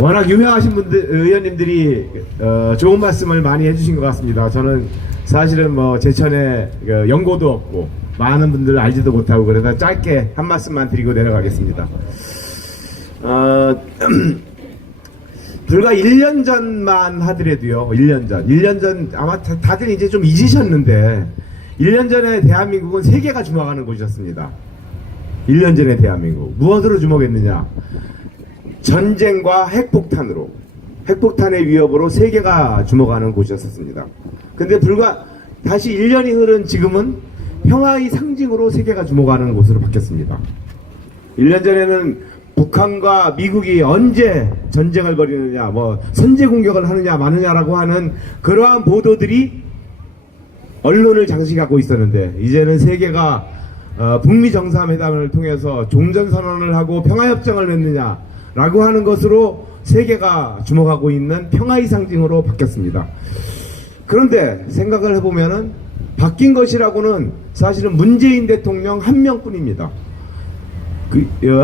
워낙 유명하신 분들, 의원님들이 좋은 말씀을 많이 해주신 것 같습니다. 저는 사실은 뭐 제천에 연고도 없고 많은 분들 알지도 못하고 그래서 짧게 한 말씀만 드리고 내려가겠습니다. 불과 1년 전만 하더라도요, 1년 전 아마 다들 이제 좀 잊으셨는데 1년 전에 대한민국은 세계가 주목하는 곳이었습니다. 1년 전에 대한민국 무엇으로 주목했느냐? 전쟁과 핵폭탄으로, 핵폭탄의 위협으로 세계가 주목하는 곳이었습니다. 근데 불과 다시 1년이 흐른 지금은 평화의 상징으로 세계가 주목하는 곳으로 바뀌었습니다. 1년 전에는 북한과 미국이 언제 전쟁을 벌이느냐, 뭐 선제 공격을 하느냐 마느냐라고 하는 그러한 보도들이 언론을 장식하고 있었는데, 이제는 세계가 북미 정상회담을 통해서 종전선언을 하고 평화협정을 맺느냐라고 하는 것으로 세계가 주목하고 있는 평화의 상징으로 바뀌었습니다. 그런데 생각을 해보면은 바뀐 것이라고는 사실은 문재인 대통령 한 명뿐입니다.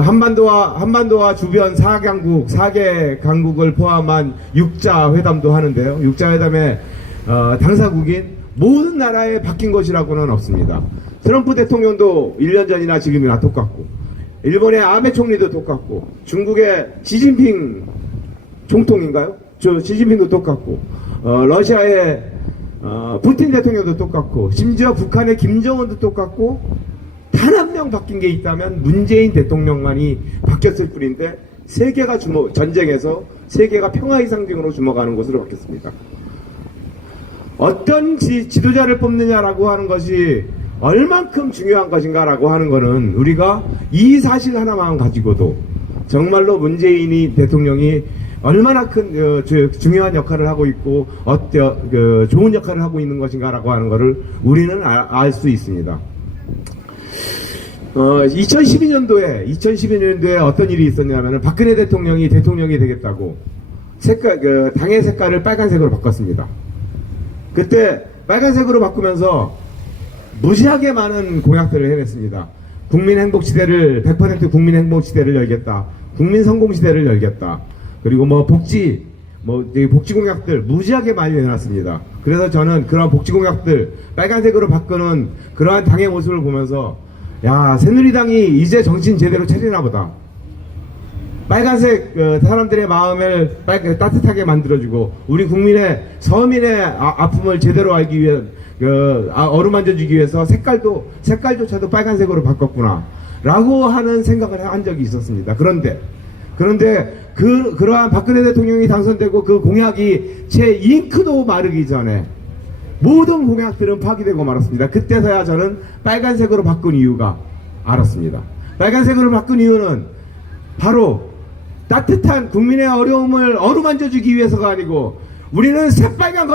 한반도와 주변 4개 강국을 포함한 6자 회담도 하는데요. 6자 회담의 당사국인 모든 나라에 바뀐 것이라고는 없습니다. 트럼프 대통령도 1년 전이나 지금이나 똑같고, 일본의 아베 총리도 똑같고, 중국의 시진핑 총통인가요? 시진핑도 똑같고, 러시아의 푸틴 대통령도 똑같고, 심지어 북한의 김정은도 똑같고, 단 한 명 바뀐 게 있다면 문재인 대통령만이 바뀌었을 뿐인데, 세계가 전쟁에서 세계가 평화의 상징으로 주목하는 것으로 바뀌었습니다. 어떤 지도자를 뽑느냐라고 하는 것이 얼만큼 중요한 것인가라고 하는 것은 우리가 이 사실 하나만 가지고도 정말로 문재인 대통령이 얼마나 큰 중요한 역할을 하고 있고 좋은 역할을 하고 있는 것인가라고 하는 것을 우리는 알 수 있습니다. 2012년도에 어떤 일이 있었냐면 박근혜 대통령이 되겠다고 당의 색깔을 빨간색으로 바꿨습니다. 그때 빨간색으로 바꾸면서 무지하게 많은 공약들을 해냈습니다. 국민행복시대를 100% 국민행복시대를 열겠다. 국민성공시대를 열겠다. 그리고 복지 공약들 무지하게 많이 내놨습니다. 그래서 저는 그러한 복지 공약들 빨간색으로 바꾸는 그러한 당의 모습을 보면서, 야, 새누리당이 이제 정신 제대로 차리나 보다. 빨간색 사람들의 마음을 따뜻하게 만들어주고 우리 국민의 서민의 아픔을 제대로 알기 위해 어루만져주기 위해서 색깔조차도 빨간색으로 바꿨구나 라고 하는 생각을 한 적이 있었습니다. 그런데 그러한 박근혜 대통령이 당선되고 그 공약이 제 잉크도 마르기 전에 모든 공약들은 파기되고 말았습니다. 그때서야 저는 빨간색으로 바꾼 이유가 알았습니다. 빨간색으로 바꾼 이유는 바로 따뜻한 국민의 어려움을 어루만져주기 위해서가 아니고, 우리는 새빨간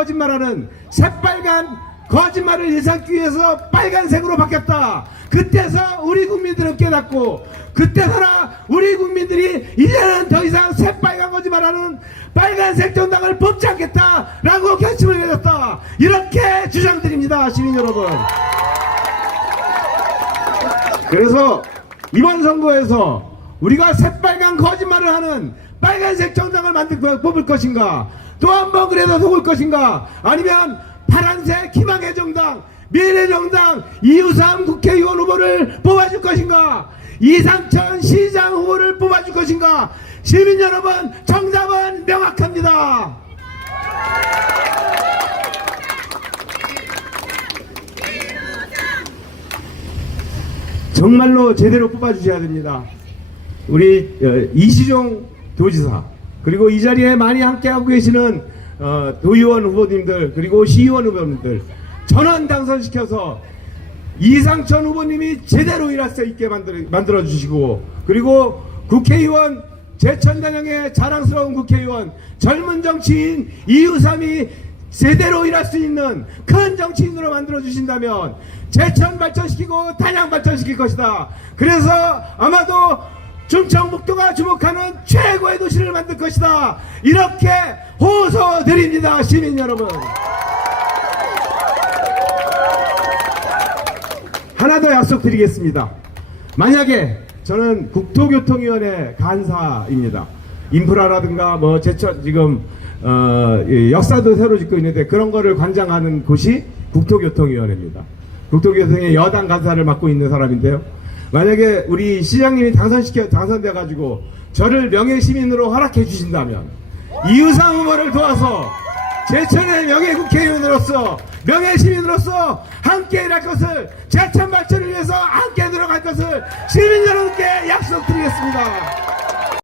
거짓말을 일삼기 위해서 빨간색으로 바뀌었다. 그때서 우리 국민들은 깨닫고, 그때서나 우리 국민들이 이제는 더 이상 새빨간 거짓말하는 빨간색 정당을 뽑지 않겠다라고 결심을 내렸다. 이렇게 주장드립니다, 시민 여러분. 그래서 이번 선거에서 우리가 새빨간 거짓말을 하는 빨간색 정당을 뽑을 것인가, 또 한 번 그래도 속을 것인가, 아니면 파란색 희망의 정당, 미래정당 이우삼 국회의원 후보를 뽑아줄 것인가, 이상천 시장 후보를 뽑아줄 것인가. 시민 여러분, 정답은 명확합니다. 정말로 제대로 뽑아주셔야 됩니다. 우리 이시종 도지사, 그리고 이 자리에 많이 함께하고 계시는 도의원 후보님들, 그리고 시의원 후보님들 전원 당선시켜서 이상천 후보님이 제대로 일할 수 있게 만들어주시고, 그리고 국회의원 제천단영의 자랑스러운 국회의원 젊은 정치인 이우삼이 제대로 일할 수 있는 큰 정치인으로 만들어주신다면 제천 발전시키고 단양 발전시킬 것이다. 그래서 아마도 충청북도가 주목하는 최고의 도시를 만들 것이다. 이렇게 호소드립니다, 시민 여러분. 하나 더 약속드리겠습니다. 만약에 저는 국토교통위원회 간사입니다. 인프라라든가 뭐 제천 지금 이 역사도 새로 짓고 있는데 그런 거를 관장하는 곳이 국토교통위원회입니다. 국토교통의 여당 간사를 맡고 있는 사람인데요. 만약에 우리 시장님이 당선돼 가지고 저를 명예시민으로 허락해 주신다면 이우상 후보를 도와서 제천의 명예국회의원으로서 명예시민으로서 함께 일할 것을 제천 발전을 위해서 함께 들어갈 것을 시민 여러분께 약속드리겠습니다.